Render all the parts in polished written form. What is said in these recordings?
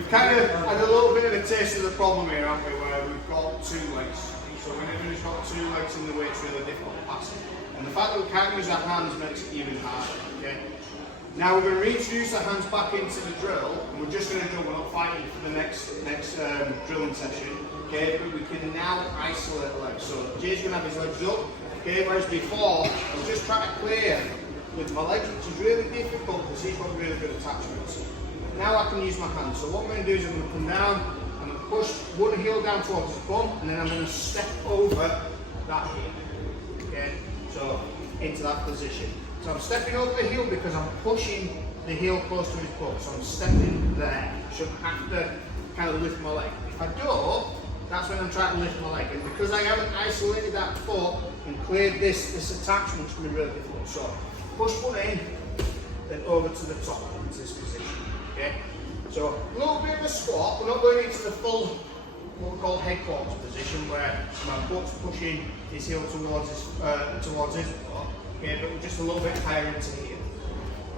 we've kind of had a little bit of a taste of the problem here, haven't we, where we've got two legs. So whenever we've got two legs in the way, it's really difficult to pass. And the fact that we can't use our hands makes it even harder. Okay? Now we're going to reintroduce our hands back into the drill, and we're just going to drill. We're not fighting for the next drilling session. Okay, but we can now isolate the legs. So Jay's going to have his legs up. Okay, whereas before I was just trying to clear with my legs, which is really difficult because he's got really good attachments. Now I can use my hands. So what I'm going to do is I'm going to come down, I'm going to push one heel down towards his bum, and then I'm going to step over that heel. Okay, so into that position. So I'm stepping over the heel because I'm pushing the heel close to his butt. So I'm stepping there. I shouldn't have to kind of lift my leg. If I don't, that's when I'm trying to lift my leg. And because I haven't isolated that foot and cleared this attachment, it's going to be really difficult. So push one in, then over to the top into this position. Okay? So a little bit of a squat. We're not going into the full, what we call headquarters position, where my butt's pushing his heel towards his butt. Okay, but we're just a little bit higher into here.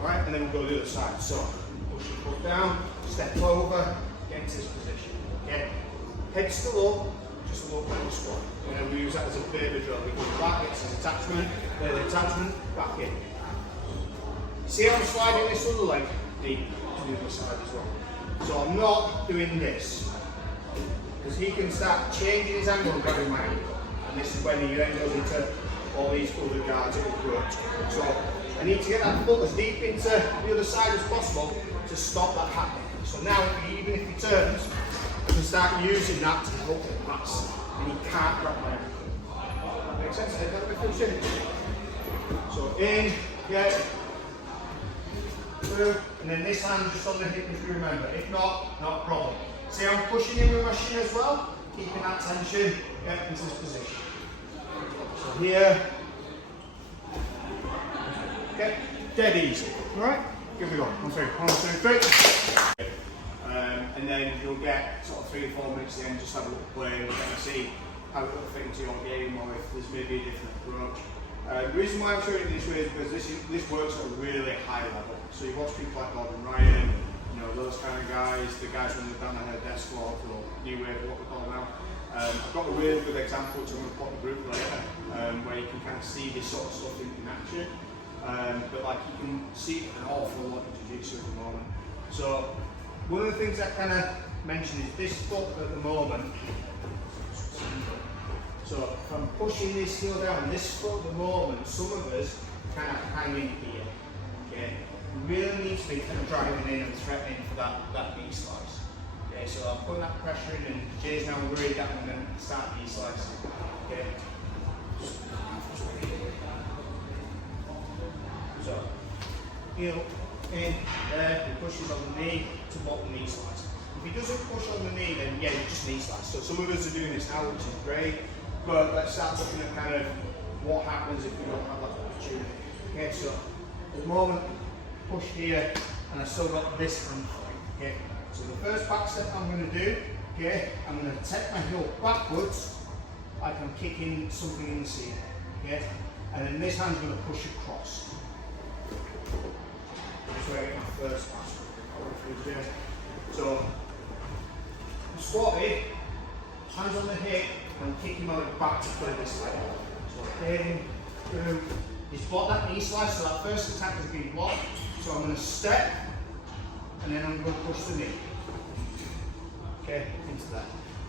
Alright, and then we'll go to the other side. So push your foot down, step over, get into this position. Okay? Head still up, just a little bit of a squat. And then we use that as a bit of a drill. We go back, it's his attachment, then the attachment, back in. See how I'm sliding this other leg deep to the other side as well. So I'm not doing this. Because he can start changing his angle and grabbing my ankle. And this is when he then goes into all these other guards at approach. So I need to get that foot as deep into the other side as possible to stop that happening. So now, even if he turns, I can start using that to hook the pass. And he can't grab my ankle. That makes sense? That makes sense. So in, yeah, through, and then this hand just on the hip if you remember. If not, not a problem. See, I'm pushing in with my shin as well, keeping that tension, get into this position. So here, okay, dead easy. Alright, give it a go. 1, 2, 1, 2, 3. And then you'll get sort of 3 or 4 minutes at the end, just have a little play and we'll get to see how it will fit into your game or if there's maybe a different approach. The reason why I'm showing it this way is because this works at a really high level. So you watch people like Gordon Ryan, you know, those kind of guys, the guys when they've done a desk squat or new wave, what we call now. I've got a really good example which I'm going to put in the group later, where you can kind of see this sort of stuff in action. But like you can see an awful lot of jiu-jitsu at the moment. So one of the things I kind of mentioned is this foot at the moment. So if I'm pushing this heel down, this foot at the moment, some of us kind of hang in here. Okay, we really need to be kind of driving in and threatening for that knee slice. Okay, so I'm putting that pressure in, and Jay's now worried that I'm going to start knee slicing. Okay. So heel in there, he pushes on the knee to block the knee slice. If he doesn't push on the knee, then yeah, you just knee slice. So some of us are doing this now, which is great. But let's start looking at kind of what happens if we don't have that opportunity. Okay, so at the moment, push here, and I've still got this hand free. Okay, so the first back step I'm going to do, okay, I'm going to take my heel backwards, like I'm kicking something in the seat. Okay, and then this hand's going to push across. That's where I get my first pass. So I'm squatted, hands on the hip. I'm kicking my leg back to put it this way. So in, through. He's blocked that knee slice, so that first attack has been blocked. So I'm going to step, and then I'm going to push the knee. Okay, into that.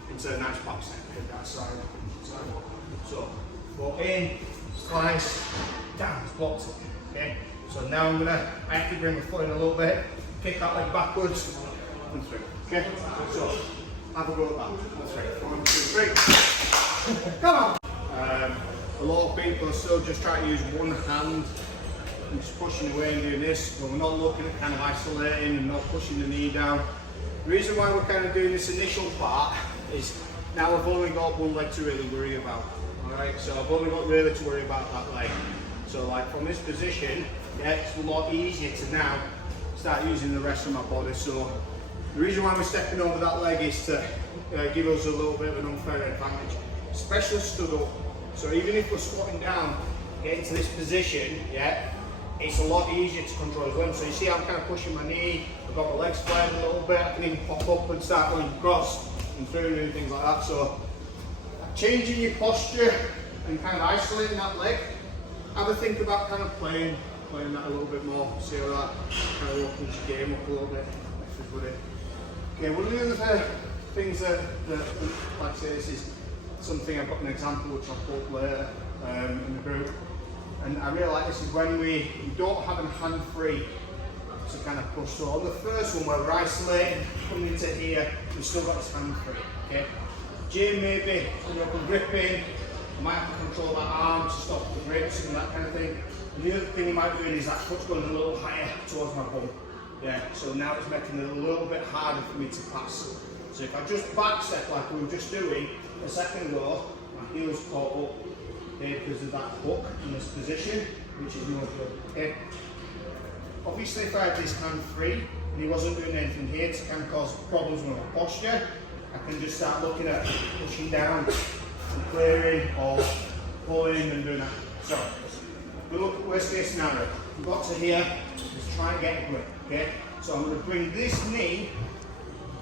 Into a nice back step. Hit that side. So go in, slice, down, it's blocked it. Okay. So now I have to bring my foot in a little bit, kick that leg backwards, and through. Okay. So have a go at that. 1, 2, 3. Come on! A lot of people are still just trying to use one hand and just pushing away and doing this, but we're not looking at kind of isolating and not pushing the knee down. The reason why we're kind of doing this initial part is now I've only got one leg to really worry about. Alright, so I've only got really to worry about that leg. So like from this position, yeah, it's a lot easier to now start using the rest of my body. So the reason why we're stepping over that leg is to give us a little bit of an unfair advantage, especially stood up. So even if we're squatting down, get into this position, yeah, it's a lot easier to control his limbs. So you see I'm kind of pushing my knee, I've got my legs flared a little bit, I can even pop up and start going across and through and things like that. So changing your posture and kind of isolating that leg, have a think about kind of playing that a little bit more, see how that kind of opens your game up a little bit. Okay, one of the other things that like I say, this is something I've got an example which I'll put later in the group, and I really like this is when we don't have a hand free to kind of push. So on the first one where we're isolating, coming into here, we've still got this hand free. Okay, Jim maybe when you're gripping, you might have to control that arm to stop the grips and that kind of thing. And the other thing you might be doing is that foot's going a little higher towards my bum. Yeah, so now it's making it a little bit harder for me to pass. So if I just back step like we were just doing a second ago, my heel's caught up okay, because of that hook in this position, which is no good. Okay. Obviously if I had this hand free and he wasn't doing anything here to kind of cause problems with my posture, I can just start looking at pushing down and clearing or pulling and doing that. So we look at worst case scenario. We've got to here, let's try and get a grip. Okay, so I'm going to bring this knee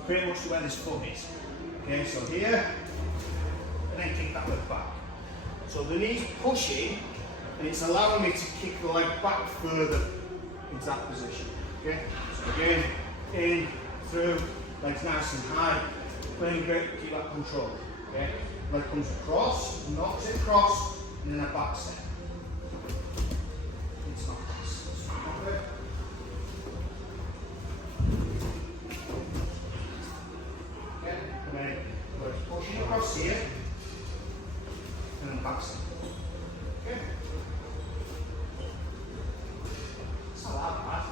pretty much to where this foot is. Okay, so here, and then kick that leg back. So the knee's pushing, and it's allowing me to kick the leg back further into that position. Okay, so again, in, through, legs nice and high, playing grip, keep that control. Okay, leg comes across, knocks it across, and then a back step. It's not this. Okay. Pushing across here, and then back step. Okay. It's not that bad.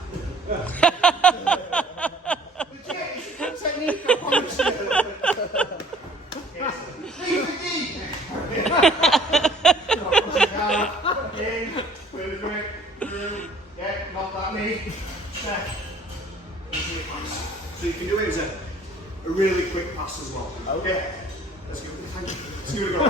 Legit, it's a good technique, I promise you. Okay, so leave the knee. Push it down, in, further grip, through, yeah, knock that knee, step, into your pass. So you can do it as a really quick pass as well. Okay. Let's give it a go.